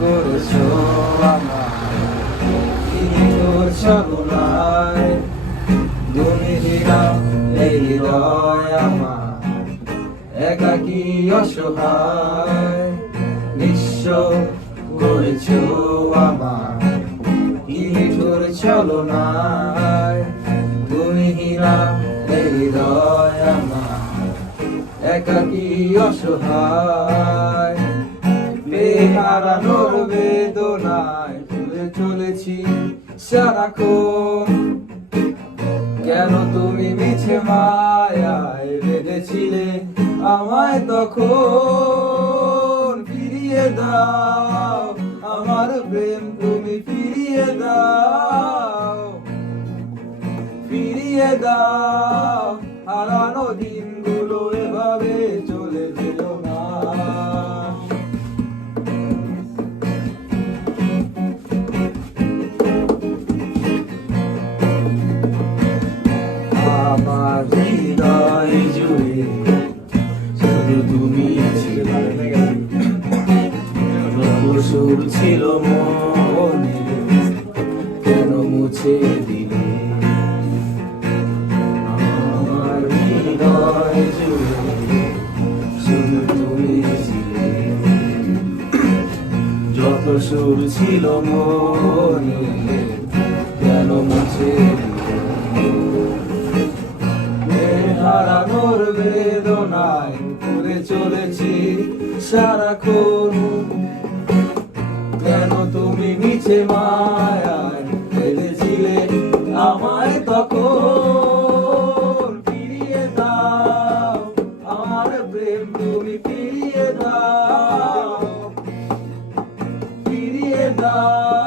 করেছো আমার ছলনায়, তুমি হীরা এই হৃদয় আমার, একাকী অসহায়, নিঃস্ব করেছো আমার কি নিঠুর ছলনায়, তুমি হীরা এই হৃদয় আমার, একাকী অসহায়, হারানোর বেদনায় ঘুরে চলেছি সারাক্ষণ, কেন তুমি মিছে মায়ায় বেঁধেছিলে আমায় তখন, ফিরিয়ে দাও আমার প্রেম, তুমি ফিরিয়ে দাও, ফিরিয়ে দাও, হারানো দিনগুলো এভাবে চলে যেও না। আমার হৃদয় জুড়ে শুধু তুমি ছিলে, সুর ছিল মনে কেন মুছে দিলে, আমার হৃদয় জুড়ে শুধু তুমি ছিলে, যত সুর ছিল মনে কেন মুছে দিলে, হারানোর বেদনায় ঘুরে চলেছি সারাক্ষণ, কেন তুমি মিছে মায়ায় বেঁধেছিলে আমায় তখন, ফিরিয়ে দাও আমার প্রেম, তুমি ফিরিয়ে দাও, ফিরিয়ে দাও।